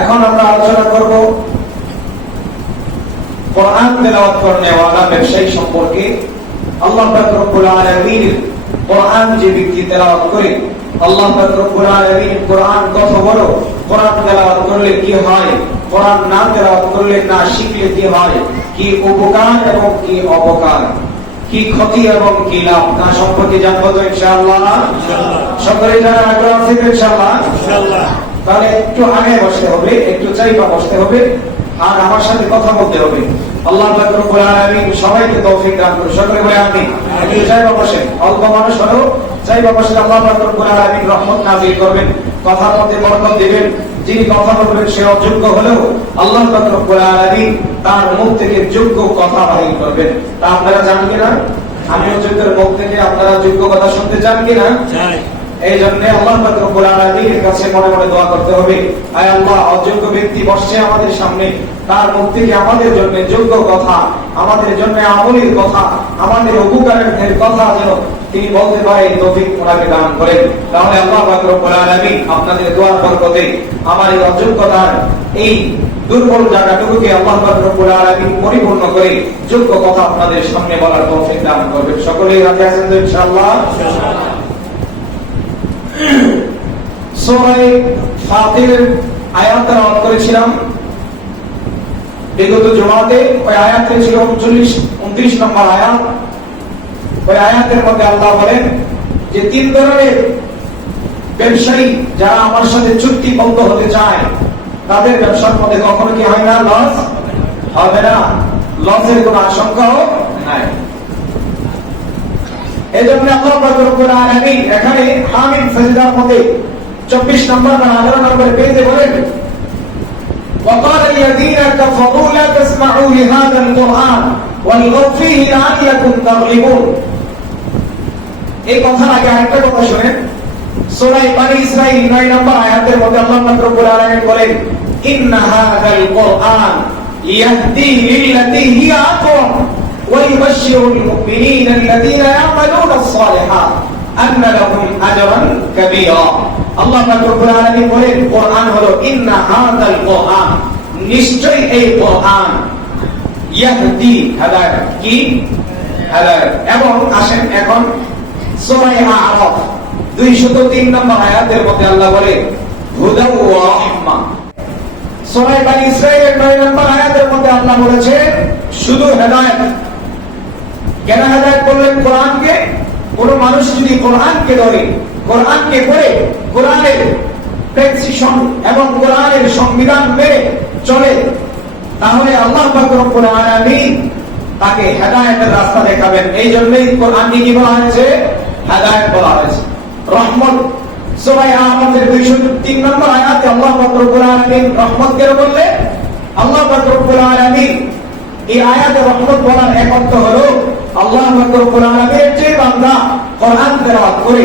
এখন আমরা আলোচনা করব কোরআন তেলাওয়াত করনে ওয়ালা ব্যবসায়ী সম্পর্কে। আল্লাহ পাক রব্বুল আলামিন কোরআন যে ব্যক্তি তেলাওয়াত করে, আল্লাহ পাক রব্বুল আলামিন কোরআন কত বড়, কোরআন তেলাওয়াত করলে কি হয়, কোরআন না তেলাওয়াত করলে না শিখলে কি হয়, কি উপকার এবং কি অপকার, কি ক্ষতি এবং কি লাভ, তা সম্পর্কে জানবো তো ইনশাআল্লাহ। সকলে যারা আগ্রহ আছে ইনশাআল্লাহ, তাহলে একটু আগে বসতে হবে, একটু চাইবা বসতে হবে, আর আমার সাথে কথা বলতে হবে। আল্লাহ পাক রব্বুল আলামিন সবাইকে তৌফিক দান করুন। সকলে বলে আমিন। একটু চাইবা বসেন, অল্প মানুষ হলেও চাইবা বসেন। আল্লাহ পাক রব্বুল আলামিন রহমত নাযিল করবেন, কথার মধ্যে বরকত দিবেন। যিনি কথা বলবেন সে অযোগ্য হলেও আল্লাহ পাক রব্বুল আলামিন তার মুখ থেকে যোগ্য কথা বাহির করবেন। তা আপনারা জানেন কিনা? আমি অযোগ্যের মুখ থেকে আপনারা যোগ্য কথা শুনতে চান কিনা? এই জন্য আল্লাহ পাক রব্বুল আলামিনের কাছে মনে মনে দোয়া করতে হবে, আয় আল্লাহ, অযোগ্য ব্যক্তি বসছে আমাদের সামনে, তার মুখ থেকে আমাদের জন্য যোগ্য কথা, আমাদের জন্য আমলের কথা, আমাদের উপকারের কথা যেন তিনি বলতে পারে, তৌফিক ওনাকে দান করেন। তাহলে আল্লাহ পাক রব্বুল আলামিন আপনাদের দোয়ার বরকতে আমার এই অযোগ্যতার এই দুর্বল জায়গাটুকুকে আল্লাহ পাক রব্বুল আলামিন পরিপূর্ণ করে যোগ্য কথা আপনাদের সামনে বলার তৌফিক দান করবেন। সকলেই রাজি আছেন তো ইনশাআল্লাহ? সূরা ফাতিরের আয়াত তেলাওয়াত করেছিলাম বিগত জুমাতে। ওই আয়াতে ছিল 29 নম্বর আয়াত। ওই আয়াতের মধ্যে আল্লাহ বলেন যে তিন ধরনের ব্যবসায়ী যারা আমার সাথে চুক্তিবদ্ধ হতে চায়, তাদের ব্যবসার মধ্যে কখনো কি হয় না? লস হবে না, লসের কোনো আশঙ্কাও নাই। এই জন্য আল্লাহ পাক রব্বুল আলামিন এখানে হামিদ সাজদার মধ্যে 24 নম্বর বা 18 নম্বর পেজে বলেন, وقال الذين كفروا لا تسمعوا لهذا القرآن والغوا فيه لعلكم تغلبون। এই কথার আগে আরেকটা কথা শুনেন। সূরা বনী ইসরাঈল 9 নম্বর আয়াতের মধ্যে আল্লাহ পাক রব্বুল আলামিন বলেন, ইন্না হাযাল কুরআন ইয়াহদি লিল্লাতী হিয়া আকওয়াম ওয়া ইউবাশশিরুল মুমিনিনা আল্লাযীনা ইয়া'মালুনা আস-সালিহাত আন্না লাহুম আজরান কাবীরা। আল্লাহ পাক রব্বুল আলামিন বলেন, কোরআন হলো ইন্না হাযাল কুরআন, নিশ্চয়ই এই কোরআন, ইয়াহদি হেদায়েত, কি হেদায়েত। এবং আসেন এখন সূরা আ'রাফ 203 নম্বর আয়াতের মধ্যে আল্লাহ বলে হুদা ওয়া রাহমা। সূরা বনী ইসরাঈলের 9 নম্বর আয়াতের মধ্যে আল্লাহ বলেছেন শুধু হেদায়েত। কেন হেদায়েত বললেন? কোরআনকে, কোন মানুষ যদি কোরআনকে ধরে, কোরআনকে পড়ে, কোরআনের প্রেসক্রিপশন এবং কোরআনের সংবিধান মেনে চলে, তাহলে আল্লাহ পাক রব্বুল আলামিন তাকে হেদায়েতের রাস্তা দেখাবেন। এই জন্যই কোরআনকে কি বলা হয়েছে? হেদায়েত বলা হয়েছে। রহমত, সূরা আ'রাফের 203 নম্বর আয়াতে আল্লাহ পাক রব্বুল আলামিন রহমত কেন বললেন? আল্লাহ পাক রব্বুল আলামিন এই আয়াতে রহমত বলার এক অর্থ হলো আল্লাহ পাক রব্বুল আলামিনের যে বান্দা কোরআন তেলাওয়াত করে,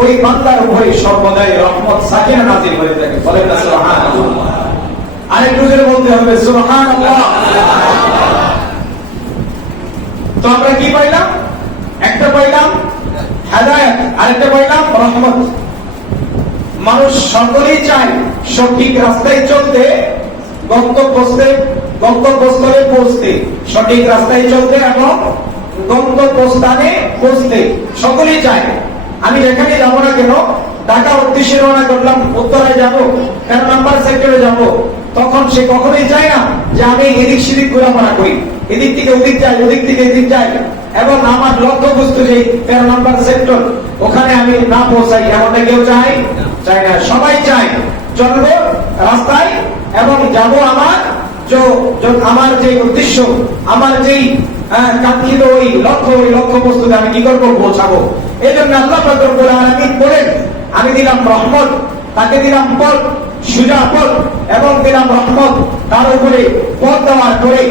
ওই বান্দার উপরে সর্বদাই রহমত সাকিনা নাযিল হয়ে থাকে। বলেন না সুবহানাল্লাহ। আরেকটু জোরে বলতে হবে সুবহানাল্লাহ। তো আমরা কি পাইলাম? একটা পাইলাম হেদায়েত, আরেকটা পাইলাম রহমত। মানুষ সকলেই চায় সঠিক রাস্তায় চলতে, গন্তব্যস্থলে পৌঁছতে, সঠিক রাস্তায় চলতে এবং গন্তব্যস্থানে পৌঁছতে সকলেই চায়। আমি যেখানে যাবো না কেন, ঢাকা উদ্দেশ্যে রওনা করলাম, উত্তরায় যাব, 13 নম্বর সেক্টরে যাব, তখন সে কখনোই চায় না যে আমি এদিক সেদিক ঘোরাফেরা করি, এদিক থেকে ওদিক যাই, ওদিক থেকে এদিক যাই, এবং আমার লক্ষ্যবস্তু যে 13 নম্বর সেক্টর, ওখানে আমি না পৌঁছাই, এমনটা কেউ চায় না। সবাই চায় চলবো রাস্তায় এবং যাব আমার যে উদ্দেশ্য, আমার যেই কাঙ্ক্ষিত ওই লক্ষ্যবস্তুতে আমি কি করবো? পৌঁছাবো। এই জন্য আল্লাহ পাক রব্বুল আলামিন বলেন, আমি দিলাম রহমত, তাকে দিলাম পথ, সুজা পথ, এবং দিলাম রহমত, তার উপরে পথ দেওয়ার পরে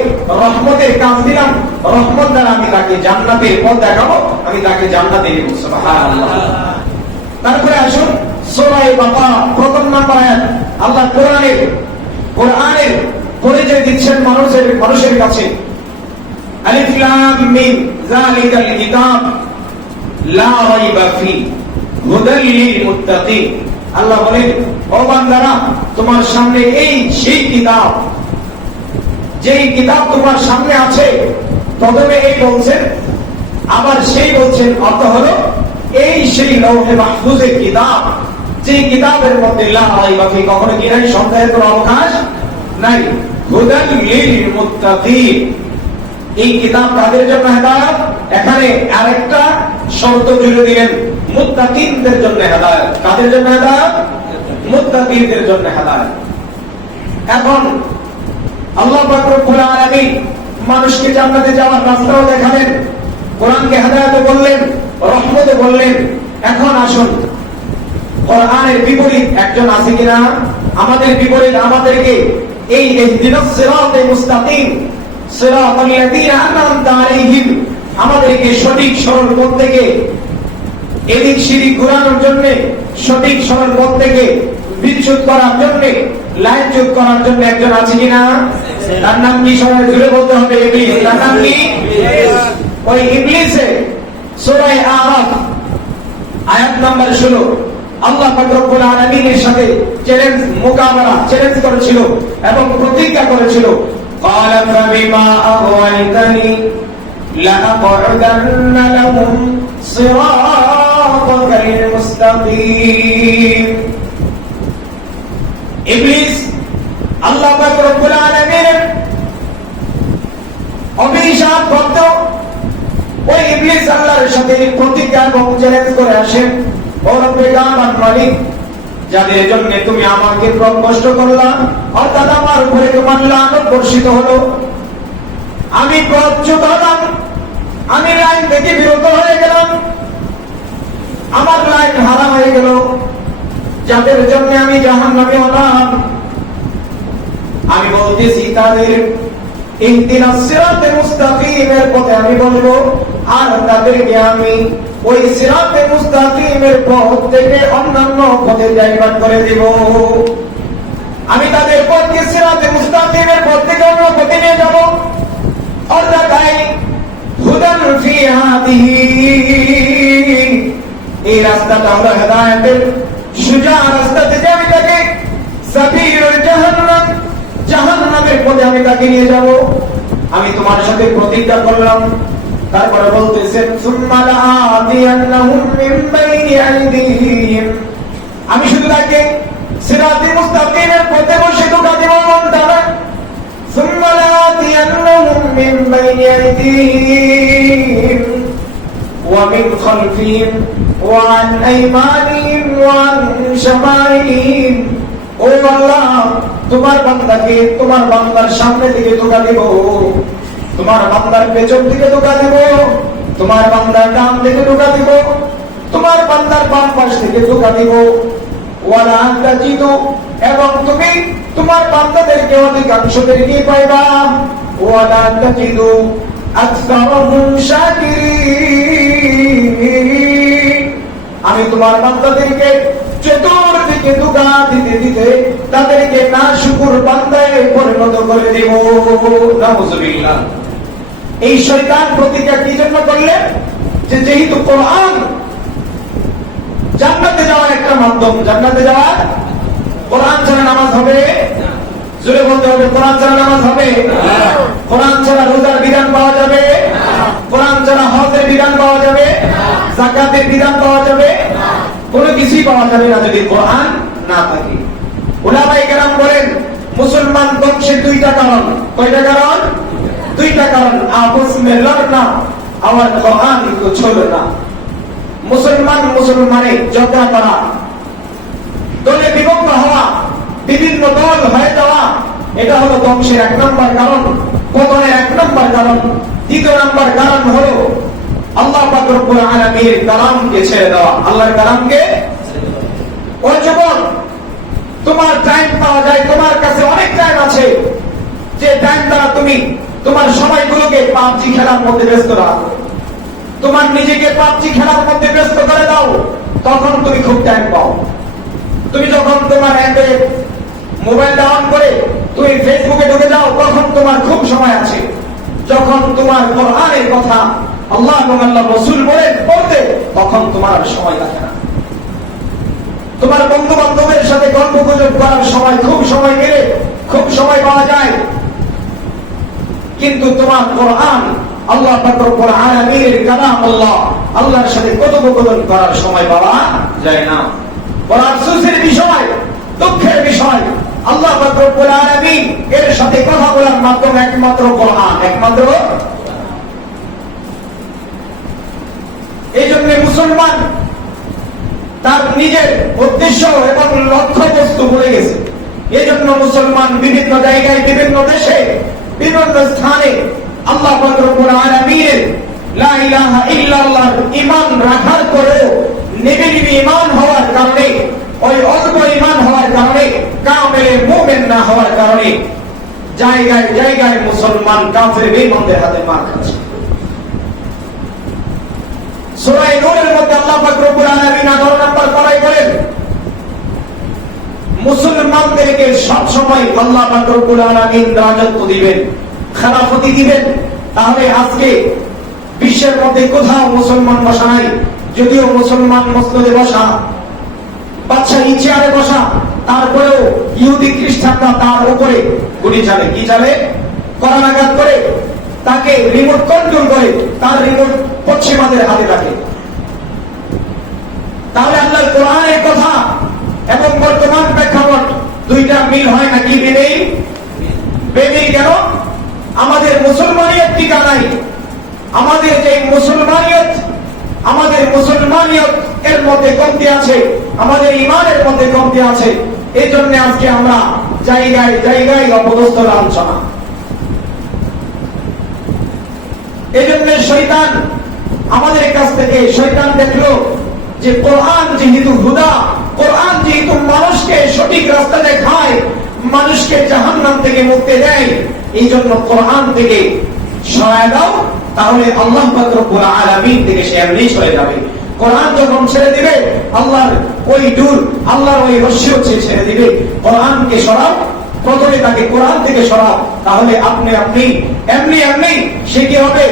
রহমতের কাজ দিলাম, রহমত দ্বারা আমি তাকে জান্নাতের পথ দেখাবো, আমি তাকে জান্নাতে দেব। সুবহানাল্লাহ। তারপরে আসুন সূরা বাকারা 1 নম্বর আয়াত। আল্লাহ কোরআনের পরিচয় দিচ্ছেন মানুষের কাছে। আলিফ লাম মিম যালিকাল কিতাব লা রাইবা ফি হুদাল লিল মুত্তাকিন। আল্লাহ বলেন ও বান্দারা, তোমার সামনে এই সেই কিতাব, যেই কিতাব তোমার সামনে আছে। প্রথমে এই বলছেন, আবার সেই বলছেন, অর্থ হলো এই সেই লৌহে মাহফুজের কিতাব, যে কিতাবের মধ্যে লা রাইবা ফি, কখনো কি নাই, সন্দেহের কোনো অবকাশ নাই। হুদাল লিল মুত্তাকিন, এই কিতাব কাদের জন্য হেদায়েত? এখানে আরেকটা শর্ত জুড়ে দিলেন, মুত্তাকিনদের জন্য হেদায়েত। কাদের জন্য হেদায়েত? মুত্তাকিনদের জন্য হেদায়েত। এখন আল্লাহ পাক রব্বুল আলামিন মানুষকে জান্নাতে যাওয়ার রাস্তাও দেখালেন, কোরআনকে হেদায়েত বললেন, রহমত বললেন। এখন আসুন, কোরআনের বিপরীত একজন আছে কিনা? আমাদের বিপরীত আমাদেরকে এই ইহদিনাস সিরাতাল মুস্তাকিম, সিরাতাল লাযীনা আন'আমতা আলাইহিম, আমাদেরকে সঠিক সরল পথ থেকে এদিক সেদিক ঘোরানোর জন্য, সঠিক সরল পথ থেকে বিচ্যুত করার জন্য, লাইনচ্যুত করার জন্য একজন আছে কিনা? তার নাম কি? সবাই জুড়ে বলতে হবে, ইবলিস। তার নাম কি? ওই ইবলিসে সূরা আরাফ আয়াত নাম্বার 16 আল্লাহ পাক রব্বুল আলামিনের সাথে চ্যালেঞ্জ মোকাবেলা, চ্যালেঞ্জ করেছিল এবং প্রতিজ্ঞা করেছিল, ক্বালা ফাবিমা আগওয়াইতানি লাআকউদান্না লাহুম সিরাতাকাল মুস্তাকিম। ইবলিস আল্লাহ পাক রব্বুল আলামিনের অভিশাপ প্রাপ্ত ওই ইবলিস আল্লাহর সাথে প্রতিজ্ঞা এবং চ্যালেঞ্জ করে আসেন, ও রব্বে কাবার মালিক, যাদের জন্য তুমি আমাকে কষ্ট করলা, অর্থাৎ আমার উপরে তোমার লানত বর্ষিত হলো, আমি প্রচ্যুত হলাম, আমি লাইন থেকে বিরত হয়ে গেলাম, আমার লাইন হারাম হয়ে গেল, যাদের জন্য আমি জাহান্নামে হলাম, আমি বলতেছি তাদের ইহদিনাস সিরাতাল মুস্তাকিমের পথে আমি বলবো, আর তাদেরকে আমি ওই সিরাতে মুস্তাকিমের পথ থেকে অন্যান্য পথে ডাইভার্ট করে দেব। আমি তাদের পথকে সিরাতে মুস্তাকিমের পথ থেকে অন্য পথে নিয়ে যাব। অর্থাৎ হুদান ফি হাদিহি, এই রাস্তাটা হলো হেদায়েতের সোজা রাস্তা, থেকে আমি তাকে সাবিলুল জাহান্নাম, জাহান্নামের পথে আমি তাকে নিয়ে যাব। আমি তোমার সাথে প্রতিজ্ঞা করলাম। তারপরে বলতেছেন, সুম্মা লাআতিয়ান্নাহুম মিন বাইনি আইদিহিম, আমি শুধু তাকে সিরাতে মুস্তাকিমের পথে বসে ধোঁকা দেব মন দ্বারা। সুম্মা লাআতিয়ান্নাহুম মিন বাইনি আইদিহিম ওয়া মিন খালফিহিম ওয়া আন আইমানিহিম ওয়া আন শামাইলিহিম। ও আল্লাহ, তোমার বান্দাকে তোমার বান্দার সামনে থেকে ধোঁকা দেব, তোমার বান্দার পেছন থেকে ধোঁকা দেব, তোমার বান্দার ডান থেকে ধোঁকা দেব, তোমার বান্দার বাম পাশ থেকে ধোঁকা দেব। ওয়ালা তাজিদু, এবং তুমি তোমার বান্দাদেরকে অধিকাংশদেরকে পাইবা, ওয়ালা তাজিদু আকসারহুম শাকিরিন, আমি তোমার বান্দাদেরকে চতুর্দিকে ধোঁকা দিতে দিতে তাদেরকে নাশুকুর বান্দায় পরিণত করে দেব। নাউযুবিল্লাহ। এই শয়তান প্রতিজ্ঞা কি জন্য করলেন? যে যেহেতু কোরআন জান্নাতে যাওয়ার একটা মাধ্যম, জান্নাতে যাওয়ার, কোরআন ছাড়া নামাজ হবে? জোরে বলতে হবে, কোরআন ছাড়া নামাজ হবে? কোরআন ছাড়া রোজার বিধান পাওয়া যাবে? কোরআন ছাড়া হজের বিধান পাওয়া যাবে? যাকাতের বিধান পাওয়া যাবে? কোনো কিছুই পাওয়া যাবে না যদি কোরআন না থাকে। উলামায়ে কেরাম বলেন, মুসলমান ধ্বংসের দুইটা কারণ। কয়টা কারণ? দুইটা কারণ। আপস মে লড়না और কোরআন को छोड़ना। মুসলমান মুসলমানে ঝগড়া করা, দলে বিভক্ত হওয়া, বিভিন্ন দল হয়ে যাওয়া, এটা হলো ধ্বংসের এক নম্বর কারণ, পতনের এক নম্বর কারণ। দ্বিতীয় নম্বর কারণ হলো আল্লাহ পাক রব্বুল আলামিনের কালামকে ছেড়ে দেওয়া। আল্লাহর কালামকে, ও যুবক, তোমার টাইম পাওয়া যায়, তোমার কাছে অনেক টাইম আছে, যে টাইম দ্বারা তুমি তোমার সময়গুলোকে পাবজি খেলার মধ্যে ব্যস্ত রাখো, তোমার নিজেকে পাবজি খেলার মধ্যে ব্যস্ত করে দাও, তখন তুমি খুব টাইম পাও। তুমি যখন তোমার অ্যাপে মোবাইলটা অন করে তুমি ফেসবুকে ঢুকে যাও, তখন তোমার খুব সময় আছে। যখন তোমার কোরআনের কথা আল্লাহ এবং আল্লাহর রাসূল বলেন পড়তে, তখন তোমার সময় লাগে না। তোমার বন্ধু বান্ধবের সাথে গল্প গুজব করার সময় খুব সময় মিলে, খুব সময় পাওয়া যায়, কিন্তু তোমার কোরআন, আল্লাহ পাক রব্বুল আলামিনের কালাম, আল্লাহর সাথে কথোপকথন করার সময় পাওয়া যায় না। বড় আফসোসের বিষয়, দুঃখের বিষয়, আল্লাহ পাক রব্বুল আলামিন এর সাথে কথা বলার মাধ্যম একমাত্র কোরআন, একমাত্র। এই জন্য মুসলমান তার নিজের উদ্দেশ্য এবং লক্ষ্য বস্তু ভুলে গেছে। এই জন্য মুসলমান বিভিন্ন জায়গায়, বিভিন্ন দেশে, বিভিন্ন স্থানে আল্লাহ পাক রব্বুল আলামিনের লা ইলাহা ইল্লাল্লাহ ঈমান রাখার পরেও নিবিড় ঈমান হওয়ার কারণে, ওই অল্প ঈমান হওয়ার কারণে, কামেলে মুমিন না হওয়ার কারণে জায়গায় জায়গায় মুসলমান কাফের বেঈমানদের হাতে মার খাচ্ছে। সূরা নূরের মধ্যে আল্লাহ পাক রব্বুল আলামিন 11 নম্বর পড়ায় বলেন, মুসলমানদেরকে সব সময় আল্লাহ পাক রব্বুল আলামিন রাজত্ব দিবেন, খেলাফতি দিবেন। তাহলে আজকে বিশ্বের মধ্যে কোথাও মুসলমান বসা নাই, যদিও মুসলমান মসজিদে বসা, বাদশাহী চেয়ারে বসা, তারপরেও ইহুদি খ্রিস্টানরা তার উপরে গুলি চালে, কি চালে, করাঘাত করে, তাকে রিমোট কন্ট্রোল করে, তার রিমোট পশ্চিমাদের হাতে থাকে। তাহলে আল্লাহর কোরআনের কথা এবং বর্তমান প্রেক্ষাপট দুইটা মিল হয় নাকি? মিলেই বেমিল কেন? আমাদের মুসলমানিয়ত টিকা নাই। আমাদের যে মুসলমানিয়ত, আমাদের মুসলমানিয়ত এর মধ্যে কমতি আছে, আমাদের ঈমানের মধ্যে কমতি আছে। এই জন্য আজকে আমরা জায়গায় জায়গায় অপদস্থ লাঞ্ছনা। এই জন্য শয়তান আমাদের কাছ থেকে, শয়তান দেখলো যে কোরআন যেহেতু হুদা, কোরআন যেহেতু মানুষকে সঠিক রাস্তা দেখায়, মানুষকে জাহান্নাম থেকে মুক্তি দেয়, এই জন্য কোরআন থেকে সরায় দাও, তাহলে আল্লাহ পাক রব্বুল আলামিন থেকে সে এমনি সরে যাবে। কোরআন যখন ছেড়ে দিবে, আল্লাহর ওই নূর, আল্লাহর ওই রশ্মি ছেড়ে দিবে। কোরআনকে সরাও, প্রথমে তাকে কোরআন থেকে সরাও, তাহলে আপনি আপনি এমনি এমনি সে কি হবে?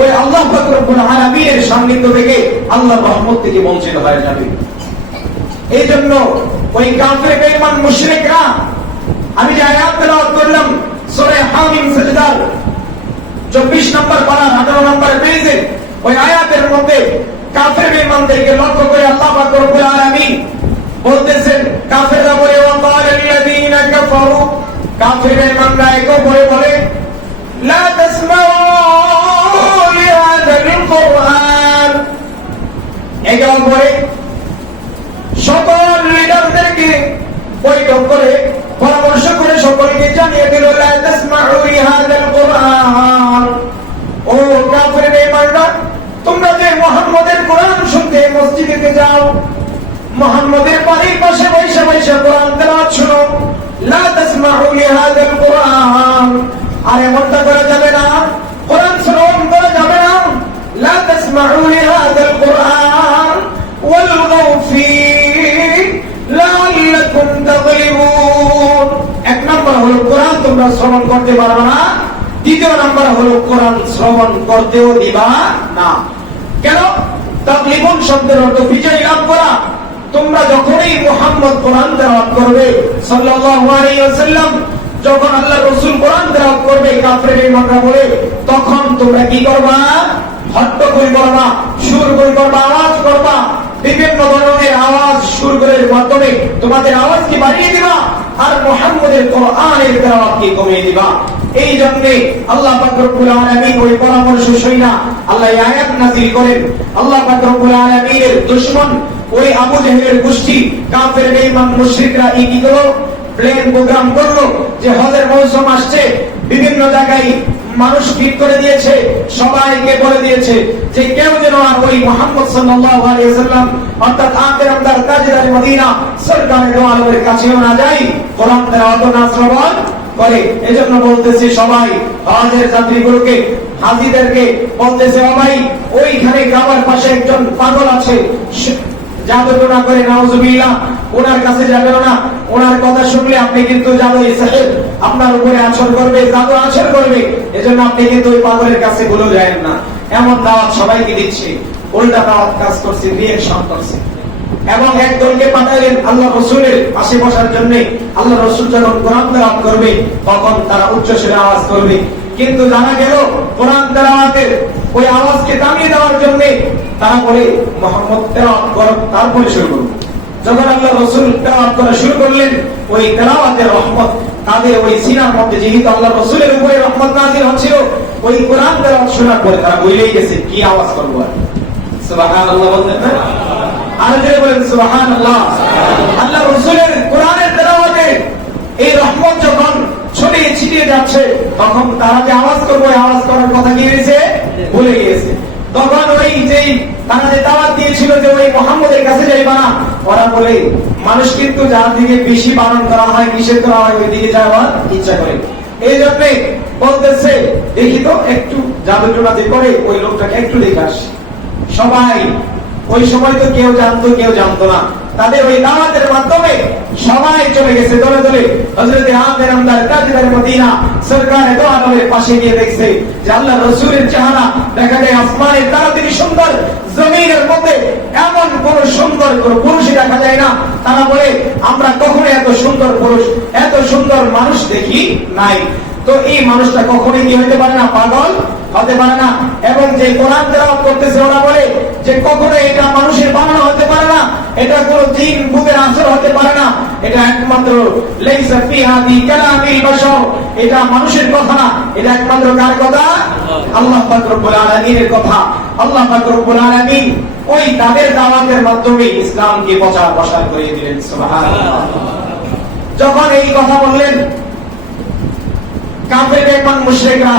ওই আল্লাহ পাক রব্বুল আলামিনের সান্নিধ্য থেকে, আল্লাহর রহমত থেকে বঞ্চিত হয়ে যাবে। এই জন্য ওই কাফির বেঈমান মুশরিকরা, আমি যে আয়াত তেলাওয়াত করলাম সূরা হামিম সাজদার 24 নম্বর পারা 18 নম্বর পেজে, ওই আয়াতের মধ্যে কাফির বেঈমানদেরকে লক্ষ্য করে আল্লাহ পাক রব্বুল আলামিন বলতেছেন, কাফেররা বলে ওয়াকালাল্লাযীনা কাফারু, কাফির বেঈমানরা একে বলে লা তাসমাউ লিহাযাল কুরআন, একে বলে সকল লিডারদেরকে বৈঠক করে পরামর্শ করে সকলকে জানিয়ে দিল, লা তাসমাউ লিহাযাল কুরআন, ও কাফির বেঈমানরা, তোমরা যে মুহাম্মদের কোরআন শুনতে মসজিদে যাও, মুহাম্মদের বাড়ির পাশে বসে বসে কোরআন তেলাওয়াত শুনো, লা তাসমাউ লিহাযাল কুরআন, আর এমনটা করা যাবে না, কোরআন শ্রবণ করা যাবে না, লা তাসমাউ লিহাযাল কুরআন ওয়ালগাউ ফীহি লাআল্লাকুম তাগলিবুন। এক নম্বর হলো কোরআন তোমরা শ্রবণ করতে পারবে না, দ্বিতীয় নম্বর হলো কোরআন শ্রবণ করতেও দিবা না। কেন? তাগলিবুন শব্দের অর্থ বিজয় লাভ করা। তোমরা যখনই মুহাম্মদ কোরআন তেলাওয়াত করবে সাল্লাল্লাহু আলাইহি ওয়াসাল্লাম, যখন আল্লাহর রাসূল কোরআন তেলাওয়াত করবে, কাফির বেঈমানরা বলে, তখন তোমরা কি করবা? হট্টগোল করবা, সুরগোল করবা, আওয়াজ করবা, বিভিন্ন ধরনের আওয়াজ সুরগোলের মাধ্যমে তোমাদের আওয়াজকে বাড়িয়ে দিবা, আর মুহাম্মদের কোরআনের তেলাওয়াতকে কমিয়ে দিবা। এই জন্য আল্লাহ পাক রব্বুল আলামিন ওই পরামর্শ শুনা আল্লাহ এই আয়াত নাযিল করেন। আল্লাহ পাক রব্বুল আলামিনের দুশমন ওই আবু জেহেলের গোষ্ঠী, কাফের বেঈমান মুশরিকরা কি করলো? প্ল্যান প্রোগ্রাম করলো যে হজের মৌসুম আসছে, বিভিন্ন জায়গায় মানুষ ফিট করে দিয়েছে, সবাইকে বলে দিয়েছে যে কেউ যেন আর ওই মুহাম্মদ সাল্লাল্লাহু আলাইহি ওয়াসাল্লাম অর্থাৎ আখির আমদার তাজদার মদিনা সরকারে দো আলমের কাছেও না যায়, কোরআন তেলাওয়াত না শ্রবণ করে। এজন্য বলতেছি সবাই হজের যাত্রীগুলোকে, হাজীদেরকে বলতেছে, ও ভাই, ওইখানে কাবার পাশে একজন পাগল আছে, জাদুটোনা করে নাউজুবিল্লাহ, ওনার কাছে যাবেন না, ওনার কথা শুনলে আপনি কিন্তু জাদুই সাহেব আপনার উপরে আছর করবে, জাদু আছর করবে, এজন্য আপনি কিন্তু ওই পাগলের কাছে ভুলে যাবেন না। এমন দাওয়াত সবাইকে দিচ্ছে, উল্টা দাওয়াত কাজ করছে, রিঅ্যাকশন করছে। এবং একদলকে পাঠালেন আল্লাহ রসুলের পাশে বসার জন্য। আল্লাহ রসুল যখন কোরআন তেলাওয়াত করবে তখন তারা উচ্চ স্বরে আওয়াজ করবে, কিন্তু জানা গেল কোরআন তেলাওয়াতের ওই আওয়াজকে থামিয়ে দেওয়ার জন্য তারা বলে মুহাম্মদ তেলাওয়াত করো, তারপরে শুরু করো। যখন আল্লাহ রসুল তেলাওয়াত করা শুরু করলেন, ওই তেলাওয়াতের রহমত তাদের ওই সিনার মধ্যে, যেহেতু আল্লাহ রসুলের উপরে রহমত নাযিল হচ্ছিল, ওই কোরআন তেলাওয়াত শোনার পরে তারা ভুলেই গেছে কি আওয়াজ করবো। আর সুবহানাল্লাহ বলতেন না? আর যে বলেন সুবহানাল্লাহ। আল্লাহ রসুলের কোরআনের তেলাওয়াতে এই রহমত যখন ছড়িয়ে ছিটিয়ে যাচ্ছে, তখন তারা যে আওয়াজ করবো, আওয়াজ করার কথা কি হয়েছে, ভুলে গিয়েছে। তখন ওই যেই তারা যে দাওয়াত দিয়েছিল যে ওই মুহাম্মদের কাছে যাইবা না, ওরা বলে মানুষ কিন্তু যার দিকে বেশি বারণ করা হয়, নিষেধ করা হয়, ওই দিকে যাওয়ার ইচ্ছা করে। এই জন্য বলতেছে দেখি তো একটু জাদু টোনা যে করে ওই লোকটাকে একটু দেখে আসি। সবাই ওই সময় তো কেউ জানতো কেউ জানতো না, তাদের ওই দাওয়াতের মাধ্যমে সবাই চলে গেছে দলে দলে। হযরত আমের আমদার তাজদার মদিনা সরকারে দো আলমের পাশে গিয়ে দেখছে যে আল্লাহ রাসূলের চেহারা দেখা যায় আসমানের তারা থেকে সুন্দর, জমিনের মধ্যে এমন কোন সুন্দর কোন পুরুষই দেখা যায় না। তারা বলে আমরা কখনো এত সুন্দর পুরুষ, এত সুন্দর মানুষ দেখি নাই। তো এই মানুষটা কখনোই কি হতে পারে না, পাগল হতে পারে না। এবং যে কোরআন তেলাওয়াত করতেছে ওরা বলে যে কখনো এটা মানুষের বানানো হতে পারে না, এটা কোন জিন ভূতের আসর হতে পারে না, এটা একমাত্র লাইসা ফিহা বি কালামিল বাশার, এটা মানুষের কথা না, এটা একমাত্র কার কথা, আল্লাহ পাক রব্বুল আলামিনের কথা। আল্লাহ পাক রব্বুল আলামিন ওই তাদের দাওয়াতের মাধ্যমে ইসলামকে প্রচার প্রসার করে দিলেন। সুবহানাল্লাহ। যখন এই কথা বললেন, কাফের বেঈমান মুশরিকরা,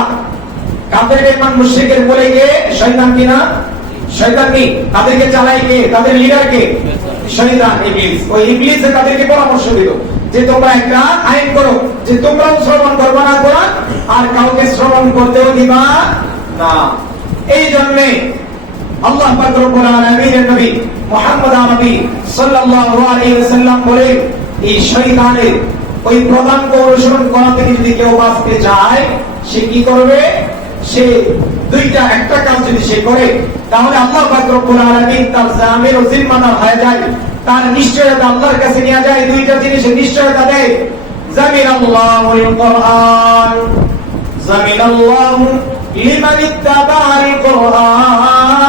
কাফের বেঈমান মুশরিকের বলে গিয়ে শয়তান কিনা, শয়তান কি তাদেরকে চালায় কে, তাদের লিডার কে, শয়তান ইবলিস। ওই ইবলিস তাদেরকে পরামর্শ দিল যে তোমরা একটা আইন করো যে তোমরাও শ্রবণ করবে না কোরআন, আর কাউকে শ্রবণ করতেও দিবা না। এই জন্য আল্লাহ পাক রব্বুল আলামিনের নবী মুহাম্মদ আরবি সাল্লাল্লাহু আলাইহি ওয়াসাল্লাম বলে এই শয়তানের ওই প্রধানকে অনুসরণ করা থেকে যদি কেউ বাঁচতে চায়, সে কি করবে, সে দুইটা একটা কাজ যদি সে করে, তাহলে আল্লাহ পাক রব্বুল আলামিন তার জামির ও জিম্মাদার হয়ে যায়, তার নিশ্চয়তা আল্লাহর কাছে নিয়ে যায়। দুইটা জিনিসের নিশ্চয়তা দেয়, জামিনাল্লাহুল কুরআন, জামিনাল্লাহু লিমান ইত্তাবা'আল কুরআন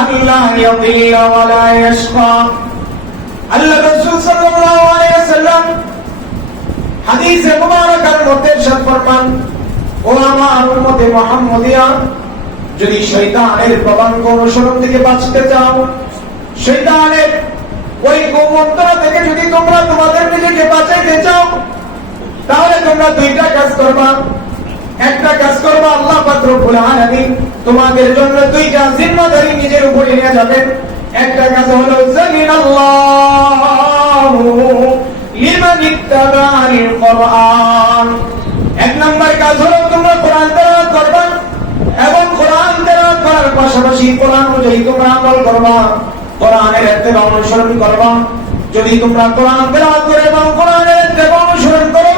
আল্লা ইয়াদিল্লা ওয়া লা ইয়াশকা। আল্লাহ রাসূল সাল্লাল্লাহু আলাইহি ওয়াসাল্লাম হাদিসে মুবারাকার মধ্যে ইরশাদ ফরমান, ও আমার উম্মতে মুহাম্মাদিয়া, যদি শয়তানের প্রবঞ্চনা অনুসরণ থেকে বাঁচতে চাও, শয়তানের ওই কুমন্ত্র থেকে যদি তোমরা তোমাদের নিজেকে বাঁচাইতে চাও, তাহলে তোমরা দুইটা কাজ করবা। একটা কাজ করবা, আল্লাহ পাক রব্বুল আলামিন তোমাদের জন্য দুইটা জিম্মাদারি নিজের উপরে নিয়ে যাবেন। একটা কাজ হলো জামিনাল্লাহু লিমান ইত্তাবা'আল কুরআন। এক নম্বর কাজ হলো তোমরা কোরআন তেলাওয়াত করবা এবং কোরআন তেলাওয়াত করার পাশাপাশি কোরআন অনুযায়ী তোমরা আমল করবা, কোরআনের ইত্তেবা অনুসরণ করবা। যদি তোমরা কোরআন তেলাওয়াত করে এবং কোরআনের ইত্তেবা অনুসরণ করো,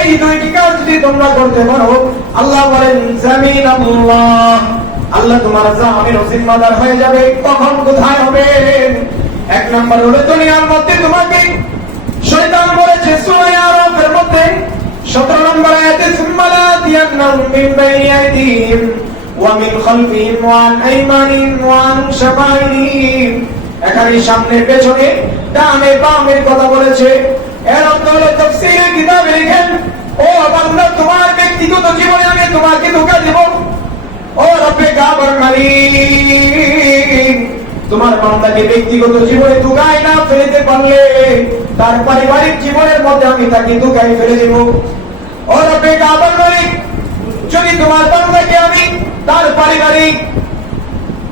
এই দুইটি কাজ যদি তোমরা করতে পারো, আল্লাহ বলেন জামিনাল্লাহ, আল্লাহ তোমার জামিন ও জিম্মাদার হয়ে যাবে। তখন কোথায় হবে? এক নম্বর হলো দুনিয়ার মধ্যে তোমাকে শয়তান বলেছে সূরা আরাফের মধ্যে 17 নম্বর আয়াতে, সুম্মা লা ইয়াতিয়ান্নাহুম মিন বাইনি আইদিহিম ওয়া মিন খালফিহিম ওয়া আন আইমানিহিম ওয়া আন শামাইলিহিম। এখানে সামনে পেছনে ডানে বামের কথা বলেছে। এর অর্থ হলো তাফসীরের কিতাবে লেখেন, ও বান্দা তোমার ব্যক্তিগত জীবনে আমি তোমাকে ধোঁকা দেব। ও রব্বে কাবার মালিক, তোমার বান্দাকে ব্যক্তিগত জীবনে ধোঁকায় না ফেলতে পারলে তার পারিবারিক জীবনের মধ্যে আমি তাকে ধোঁকায় ফেলে দেব। ও রব্বে কাবার মালিক, যদি তোমার বান্দাকে আমি তার পারিবারিক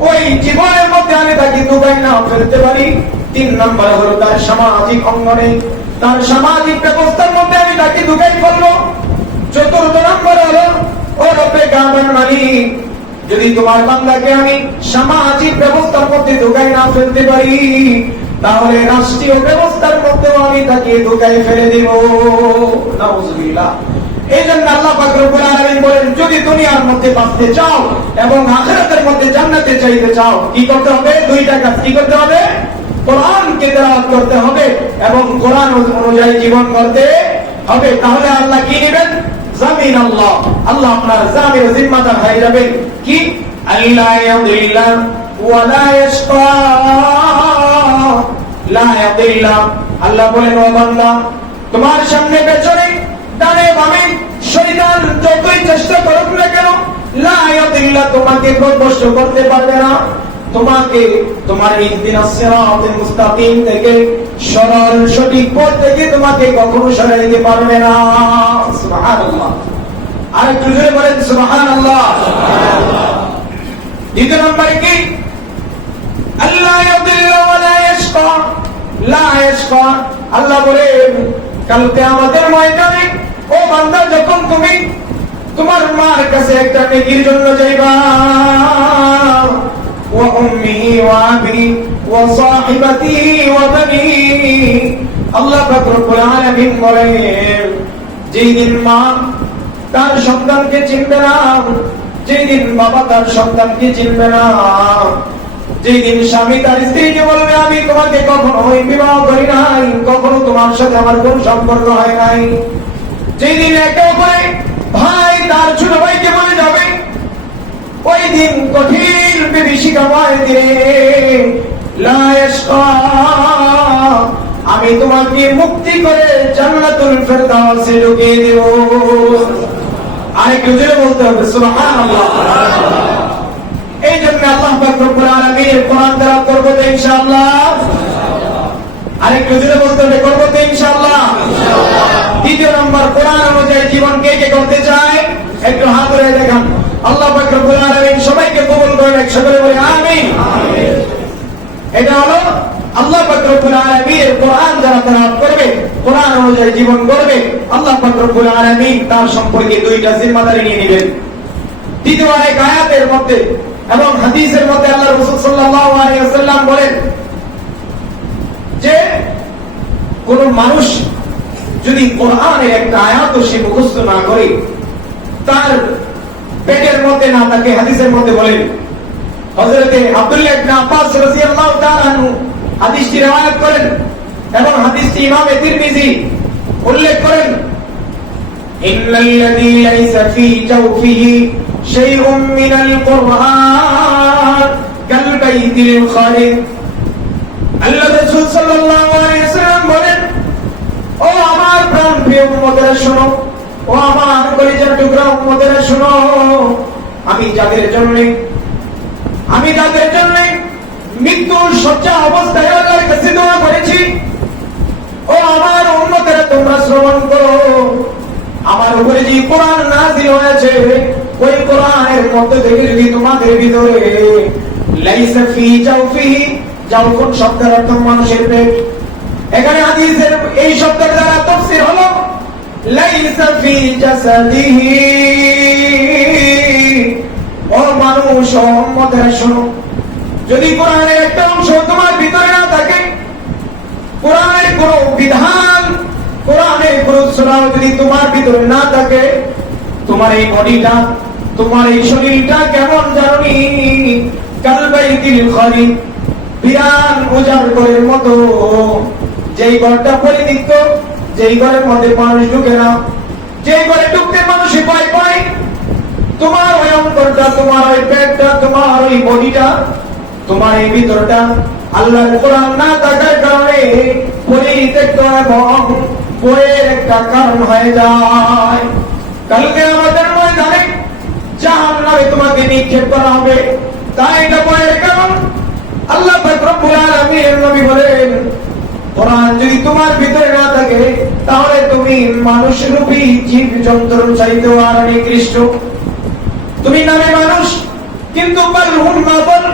ওই জীবনের মধ্যে আমি তাকে ধোঁকায় না ফেলতে পারি, 3 নম্বর হলো তার সামাজিক অঙ্গনে, তার সামাজিক ব্যবস্থার মধ্যে আমি তাকে ধোঁকায় ফেলবো। 4 নম্বর হলো, ও রব্বে কাবার মালিক, যদি তোমার বান্দাকে আমি সামাজিক ব্যবস্থার মধ্যে ধোঁকায় না ফেলতে পারি, তাহলে রাষ্ট্রীয় ব্যবস্থার মধ্যেও আমি তাকে ধোঁকায় ফেলে দেব। নাউযুবিল্লাহ। এই জন্য আল্লাহ পাক রব্বুল আলামিন বলেন, যদি দুনিয়ার মধ্যে বাঁচতে চাও এবং আখিরাতের মধ্যে জান্নাতে চাইতে চাও, কি করতে হবে? দুইটা কাজ কি করতে হবে? কোরআনকে তেলাওয়াত করতে হবে এবং কোরআন অনুযায়ী জীবন করতে হবে। তাহলে আল্লাহ কি নেবেন? জামিন আল্লাহ, আল্লাহ আপনার জামিন জিম্মাদার হয়ে যাবেন। কি? আল্লাহ ইয়াদিল্লা ওয়া লা ইয়াশকা, লা ইয়াদিল্লা। আল্লাহ বলেন, ও বান্দা, তোমার সামনে পেছনে ডানে বামে শয়তান যতই চেষ্টা করুক না কেন, লা ইয়াদিল্লা, তোমাকে পথভ্রষ্ট করতে পারবে না। তোমাকে তোমার ইহদিনাস সিরাতাল মুস্তাকিম থেকে, সরল সঠিক পথ থেকে তোমাকে কখনো সরাই দিতে পারবে না। সুবহানাল্লাহ। আর একটু জোরে বলেন সুবহানাল্লাহ। দ্বিতীয় নম্বরে কি? আল্লাহ ইয়াদিল্লা ওয়া লা ইয়াশকা, লা ইয়াশকা। আল্লাহ বলেন, কাল কিয়ামতের ময়দানে ও বান্দা, যখন তুমি তোমার মার কাছে একটা নেকির জন্য যাইবা, ওয়া উম্মিহি ওয়া আবিহি ওয়া সাহিবাতিহি ওয়া বানিহি, আল্লাহ পাক রব্বুল আলামিন বলেন, যেই দিন মা তার সন্তানকে চিনবে না, যেই দিন বাবা তার সন্তানকে চিনবে না, যেই দিন স্বামী তার স্ত্রীকে বলবে, আমি তোমাকে কখনো বিবাহ করি নাই, কখনো তোমার সাথে আমার কোন সম্পর্ক হয় নাই, যেই দিন একে অপরে ভাই তার ছোট ভাইকে বলে যাবে, ওই দিন কঠিন বিভীষিকাময় দিনে লা ইয়াশকা, আমি তোমাকে মুক্তি করে জান্নাতুল ফেরদাউসে ঢুকিয়ে দেব। আরেকটু জোরে বলতে হবে সুবহানাল্লাহ। এই জন্য আল্লাহ পাক রব্বুল আলামিন কোরআন তেলাওয়াত করব তো ইনশাআল্লাহ। আরেকটু জোরে বলতে হবে, করব তো ইনশাআল্লাহ। দ্বিতীয় নম্বর, কোরআন অনুযায়ী জীবন কে কে করতে চায়? একটু হাত তুলে দেখান। আল্লাহ পাক রব্বুল আলামিন সবাইকে কবুল করেন, একসাথে বলে আমিন। এটা হলো আল্লাহ পাক রব্বুল আলামিনের কোরআন যারা তেলাওয়াত করবে, কোরআন অনুযায়ী জীবন করবে, আল্লাহ পাক রব্বুল আলামিন তার সম্পর্কে দুইটা জিম্মাদারি নিয়ে নেবেন। দ্বিতীয় এক আয়াতের মধ্যে এবং হাদিসের মধ্যে আল্লাহ রাসূল সাল্লাল্লাহু আলাইহি ওয়াসাল্লাম বলেন যে, কোন মানুষ যদি কোরআনের একটা আয়াত সে মুখস্থ না করে, তার পেটের মধ্যে না থাকে। হাদিসের মধ্যে বলেন, হযরতে আব্দুল্লাহ ইবনে আব্বাস রাদিয়াল্লাহু তাআলা আনহু হাদিসটি রওয়ায়াত করেন এবং হাদিসটি ইমাম তিরমিজি উল্লেখ করেন, ইন্নাল্লাযী লাইসা ফী জাওফিহি শাইউম মিনাল কুরআন কাল বাইতিল খালিদ। আল্লাহ রাসূল সাল্লাল্লাহু আলাইহি ওয়াসাল্লাম বলেন, ও আমার প্রাণপ্রিয় উম্মতেরা শোনো, ও আমার কলিজার টুকরা উম্মতেরা শোনো, আমি যাদের জন্য মৃত্যুর শয্যা অবস্থায় আল্লাহর কাছে দোয়া করেছি, ও আমার উম্মতেরা তোমরা শ্রবণ করো, আমার উপরে যে কোরআন নাযিল হয়েছে, ওই কোরআনের মধ্য থেকে যদি তোমাদের ভিতরে লাইসা ফী জাওফিহি, জাওফুন শব্দের অর্থ মানুষের পেট, এখানে হাদিসের এই শব্দের দ্বারা তাফসীর হলো লাইসা ফী জাসাদিহি, ও মানুষ ও উম্মতেরা শোনো, যদি কোরআনের একটা অংশ তোমার ভিতরে না থাকে, কোরআনের কোন বিধান, কোরআনের কোন সূরা যদি তোমার ভিতরে না থাকে, তোমার এই বডিটা, তোমার এই শরীরটা কেমন জানি কাল বাইতিল খালিদ, বিরান উজাড় ঘরের মতো, যেই ঘরটা পরিত্যক্ত, যেই ঘরের মধ্যে মানুষ ঢুকে না, যেই ঘরে ঢুকতে মানুষ ভয় পায়, তোমার ওই অন্তরটা, তোমার ওই পেটটা, তোমার ওই বডিটা, তোমার এই ভিতরটা আল্লাহর কোরআন না থাকার কারণে পরিত্যক্ত এবং বইয়ের একটা কারণ হয়ে যায়। কালকে আমাদের ময়দানে জাহান্নামে তোমাকে নিক্ষেপ করা হবে, তাই এটা বইয়ের কারণ। আল্লাহ পাক রব্বুল আলামিন নবী বলেন, কোরআন যদি তোমার ভিতরে না থাকে, তাহলে তুমি মানুষরূপী জীব জন্তুর চাইতেও আর নিকৃষ্ট। তুমি নামে মানুষ, কিন্তু বালহুম মাদাল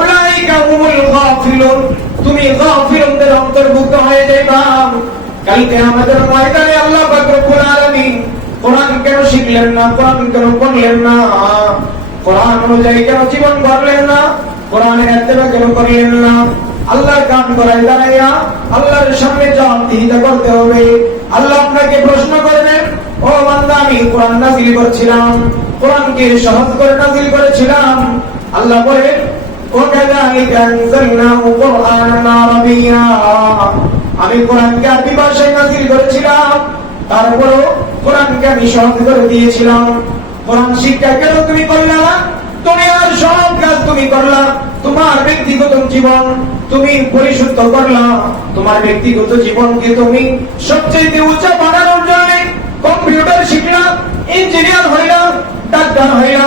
উলাইকা হুমুল গাফিলুন, তুমি গাফিলদের অন্তর্ভুক্ত হয়ে যাবে। কালকে আমাদের ময়দানে আল্লাহ পাক রব্বুল আলামিন কোরআন কেন শিখলেন না, কোরআন কেন পড়লেন না, কোরআন অনুযায়ী কেন জীবন গড়লেন না, কোরআনের ইত্তেবা কেন করলেন না, আল্লাহর কান গলায় দাঁড়াইয়া আল্লাহর সামনে জবাবদিহিতা করতে হবে। আল্লাহ আপনাকে প্রশ্ন করবেন, ও বান্দা আমি কোরআন নাযিল করেছিলাম, কোরআনকে সহজ করে নাযিল করেছিলাম। আল্লাহ বলেন ওয়াকাযালিকা আনজালনাহু কুরআনান আরাবিয়্যা, আমি কোরআনকে আরবি ভাষায় নাযিল করেছিলাম, তারপরও কোরআনকে আমি সহজ করে দিয়েছিলাম। কোরআন শিক্ষা কেন তুমি করলা না? দুনিয়ার সব কাজ তুমি করলা, তোমার ব্যক্তিগত জীবন তুমি পরিশুদ্ধ করলা, তোমার ব্যক্তিগত জীবনকে তুমি সবচেয়ে উঁচা বানানোর জন্য কম্পিউটার শিখলা, ইঞ্জিনিয়ার হইলা, ডাক্তার হইলা,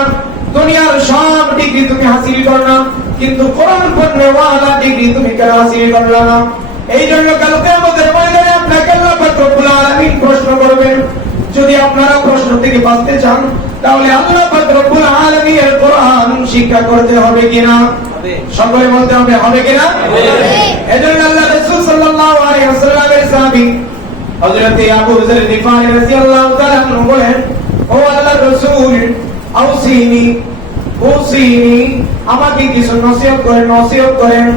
দুনিয়ার সব ডিগ্রি তুমি হাসিল করলা, কিন্তু কোরআন পড়নেওয়ালা ডিগ্রি তুমি কেন হাসিল করলা না? এই জন্য কালকে আমাদের ময়দানে আপনাকে আল্লাহ পাক রব্বুল আলামিন প্রশ্ন করবেন। যদি আপনারা প্রশ্ন থেকে বাঁচতে চান তাহলে আল্লাহ পাক রব্বুল আলামিনের কোরআন শিক্ষা করতে হবে কিনা? সকলে বলতে হবে, হবে কিনা? এজন্য আল্লাহ রাসূল সাল্লাল্লাহু আলাইহি ওয়াসাল্লামের সাহাবী হযরত আবু যর গিফারী রাদিয়াল্লাহু তাআলা আনহু বলেন, ও আল্লাহর রাসূল আউসিনি উসিনি, আমাকে কিছু নসিহত করেন, নসিহত করেন।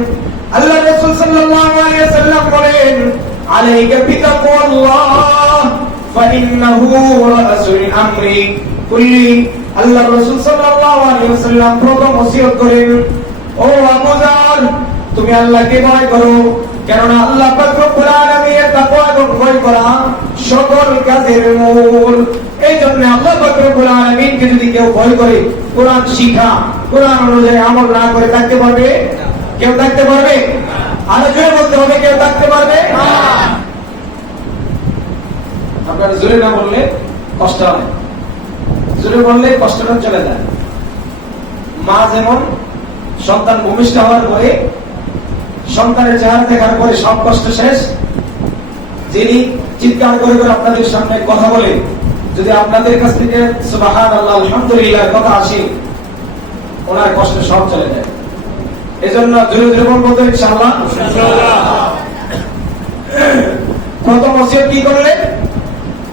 আল্লাহ রাসূল সাল্লাল্লাহু আলাইহি ওয়াসাল্লাম বলেন, আলাইকা বিতাকওয়াল্লাহ ফাইন্নাহু রাসুল আমরি কুল্লি। আল্লাহ রাসূল সাল্লাল্লাহু আলাইহি ওয়াসাল্লাম প্রথম নসিহত করেন, ও আবু যর তুমি আল্লাহকে ভয় করো, কেননা আল্লাহ পাক রব্বুল আলামিনের তাকওয়া এবং ভয় করা সকল কাজের মূল। এই জন্য আল্লাহ পাক রব্বুল আলামিনকে যদি কেউ ভয় করে, কোরআন শিখা, কোরআন অনুযায়ী আমল না করে থাকতে পারবে? কেউ থাকতে পারবে? আরো জোরে বলতে হবে, কেউ থাকতে পারবে? আপনারা জোরে না বললে কষ্ট হয়, জোরে বললে কষ্টটা চলে যায়। মা যেমন সন্তান ভূমিষ্ঠ হওয়ার পরে সন্তানের চেহারা দেখার পরে সব কষ্ট শেষ, যিনি চিৎকার করে করে আপনাদের সামনে কথা বলে, যদি আপনাদের কাছ থেকে সুবহানাল্লাহ আলহামদুলিল্লাহ কথা আসে, ওনার কষ্ট সব চলে যায়। এজন্য জোরে জোরে বলবো তো ইনশাআল্লাহ। প্রথম ওসিয়ত কি করলেন?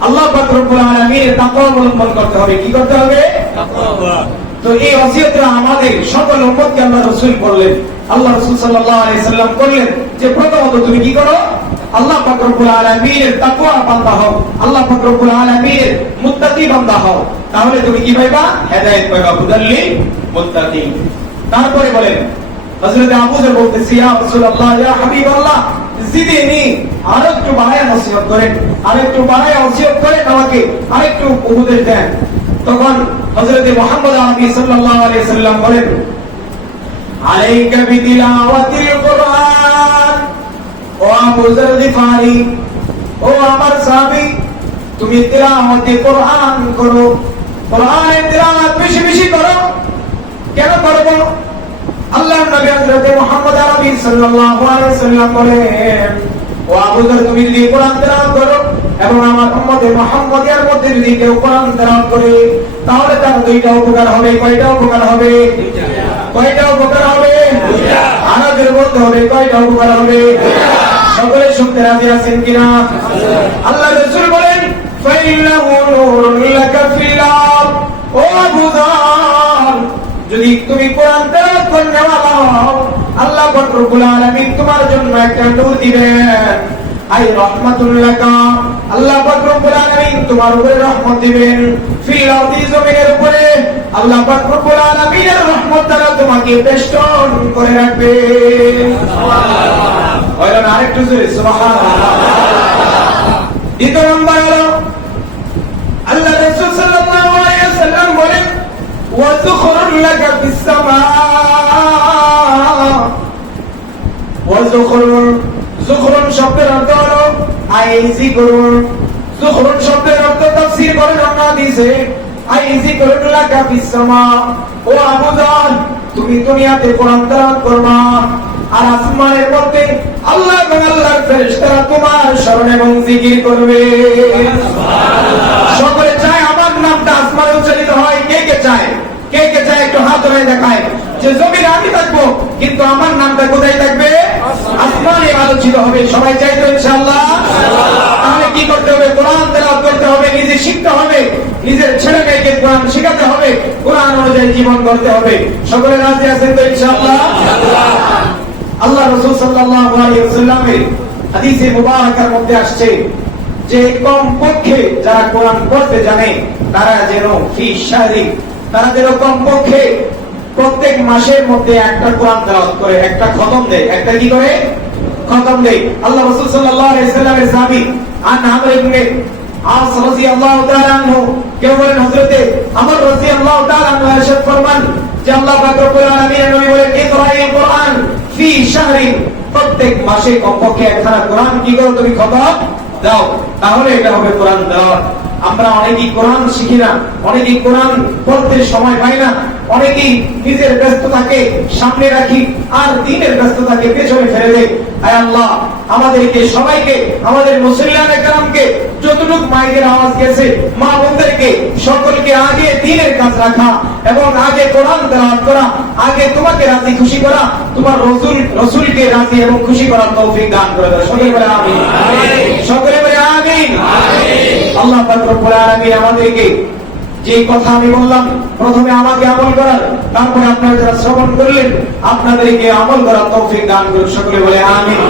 আল্লাহ পাক রব্বুল আলামিনের তাকওয়া অবলম্বন করতে হবে। কি করতে হবে? তাকওয়া। তো এই ওসিয়তটা আমাদের সকল উম্মতকে আল্লাহ রাসূল করলেন, আল্লাহ রাসূল সাল্লাল্লাহু আলাইহি সাল্লাম করলেন যে প্রথমত তুমি কি করো? আল্লাহ পাক রব্বুল আলামিনের তাকওয়া বান্দা হও, আল্লাহ পাক রব্বুল আলামিনের মুত্তাকি বান্দা হও, তাহলে তুমি কি পাইবা? হেদায়েত পাইবা, হুদাল্লিল মুত্তাকিন। তারপরে বলেন হযরত আবু যর বলতেছি, ইয়া রাসূলুল্লাহ, ইয়া হাবিবাল্লাহ, জিদিনি, আরেকটু বাড়ায় নসিহত করেন, আরেকটু বাড়ায় নসিহত করেন, আমাকে আরেকটু উপদেশ দেন। তখন হযরত মুহাম্মদ আরবি সাল্লাল্লাহু আলাইহি সাল্লাম বলেন, আলাইকা বিতিলাওয়াতিল কুরআন। ও আবু যর গিফারী, ও আমার সাহাবী, তুমি তিলাওয়াতে কুরআন করো, কুরআনের তিলাওয়াত বেশি বেশি করো। কেন করব? আল্লাহর নবী হযরত মুহাম্মদ আরবি সাল্লাল্লাহু আলাইহি সাল্লাম বলেন, ও আবু যর তুমি যদি কোরআন তেলাওয়াত করো এবং আমার উম্মতে মুহাম্মাদিয়ার মধ্যে যদি কেউ কোরআন তেলাওয়াত করে, তাহলে তার দুইটা উপকার হবে। কয়টা উপকার হবে? কয়টা উপকার হবে? আরো জোরে বলতে হবে, কয়টা উপকার হবে? সকলে শুনতে রাজি আছেন কিনা? আল্লাহ রাসূল বলেন, ফাইন্নাহু নূরুন লাকা ফিল আরদ। ও আবু যর, যদি তুমি কোরআন তেলাওয়াত করতে হও, আল্লাহ পাক রব্বুল আলামিন তোমার জন্য একটা নূর দিবেন, আই রাহমাতুল লাকা, আল্লাহ পাক রব্বুল আলামিন তোমার উপরে রহমত দিবেন, ফিল আরদি, জমিনের উপরে আল্লাহ পাক রব্বুল আলামিনের রহমত দ্বারা তোমাকে বেষ্টন করে রাখবে। সুবহানাল্লাহ। বলেন আরেকটু জোরে সুবহানাল্লাহ। দ্বিতীয় নম্বর হলো আল্লাহ রাসূল সাল্লাল্লাহু আলাইহি ওয়াসাল্লাম বলেন, ওয়া যুখরুন লাকা ফিস সামা। ওয়া যুখরুন, যুখরুন শব্দের অর্থ হলো আইজি করুন। যুখরুন শব্দের অর্থ তাফসীর করেন হাদিসে আইজি করুন লাকা ফিস সামা। ও আবু যর, তুমি দুনিয়াতে কোরআন তেলাওয়াত করবা, আর আসমানের মধ্যে আল্লাহ এবং আল্লাহর ফেরেশতারা তোমার শরণ এবং জিকির করবে। সুবহানাল্লাহ। সকলে চায় আমার নামটা আসমানে উচ্চারিত হয়? কে কে চায়? কে কে চায় একটু হাত উঠিয়ে দেখায় যে জমিনে আমি থাকবো, কিন্তু আমার নামটা কোথায় থাকবে? আসমানে আলোচিত হবে। সবাই চাই তো ইনশাআল্লাহ? তাহলে কি করতে হবে? কোরআন তেলাওয়াত করতে হবে, নিজে শিখতে হবে, নিজের ছেলে মেয়েকে কোরআন শেখাতে হবে, কোরআন অনুযায়ী জীবন করতে হবে। সকলে রাজি আছেন তো ইনশাআল্লাহ? আল্লাহ রাসূল সাল্লাল্লাহু আলাইহি ওয়াসাল্লামের হাদিসে মুবারাকার মধ্যে আসছে যে কমপক্ষে যারা কোরআন পড়তে জানে তারা যেন ফি শাহরি, তারা যেন কমপক্ষে প্রত্যেক মাসের মধ্যে একটা কোরআন তেলাওয়াত করে, একটা খতম দেয়। একটা কি করে? খতম দেয়। আল্লাহ রাসূল সাল্লাল্লাহু আলাইহি ওয়াসাল্লামের সাহাবী আন আমর ইবনে আস রাদিয়াল্লাহু তাআলা আনহু কেউ বলেন হযরতে আমর রাদিয়াল্লাহু তাআলা আনহু ইরশাদ ফরমান যে আল্লাহ পাক রব্বুল আলামিন নবী বলেন ইকরাইল কোরআন ফি শাহরিন, প্রত্যেক মাসে কমপক্ষে একখানা কোরআন কি করো তুমি খতম দাও, তাহলে এটা হবে কোরআন দেওয়া। আমরা অনেকেই কোরআন শিখি না, অনেকেই কোরআন পড়তে সময় পাই না, অনেকেই নিজের ব্যস্ততাকে সামনে রাখি আর দ্বীনের ব্যস্ততাকে পেছনে ফেলে দেয়। আয় আল্লাহ, আমাদেরকে সবাইকে, আমাদের মুসলিয়ানে কেরামকে, যতটুকু মায়েদের আওয়াজ গেছে, মা বোনদেরকে সকলকে আগে দ্বীনের কাজ রাখা এবং আগে কোরআন তেলাওয়াত করা, আগে তোমাকে রাজি খুশি করা, তোমার রসুলকে রাজি এবং খুশি করার তৌফিক দান করে দাও। সকলে বলে আমিন, সকলে বলে আমিন। আল্লাহ পাক রব্বুল আলামিন আমাদেরকে যে কথা আমি বললাম, প্রথমে আমাকে আমল করার, তারপরে আপনারা যারা শ্রবণ করলেন আপনাদেরকে আমল করার তৌফিক দান করুন। সকলে বলে আমিন।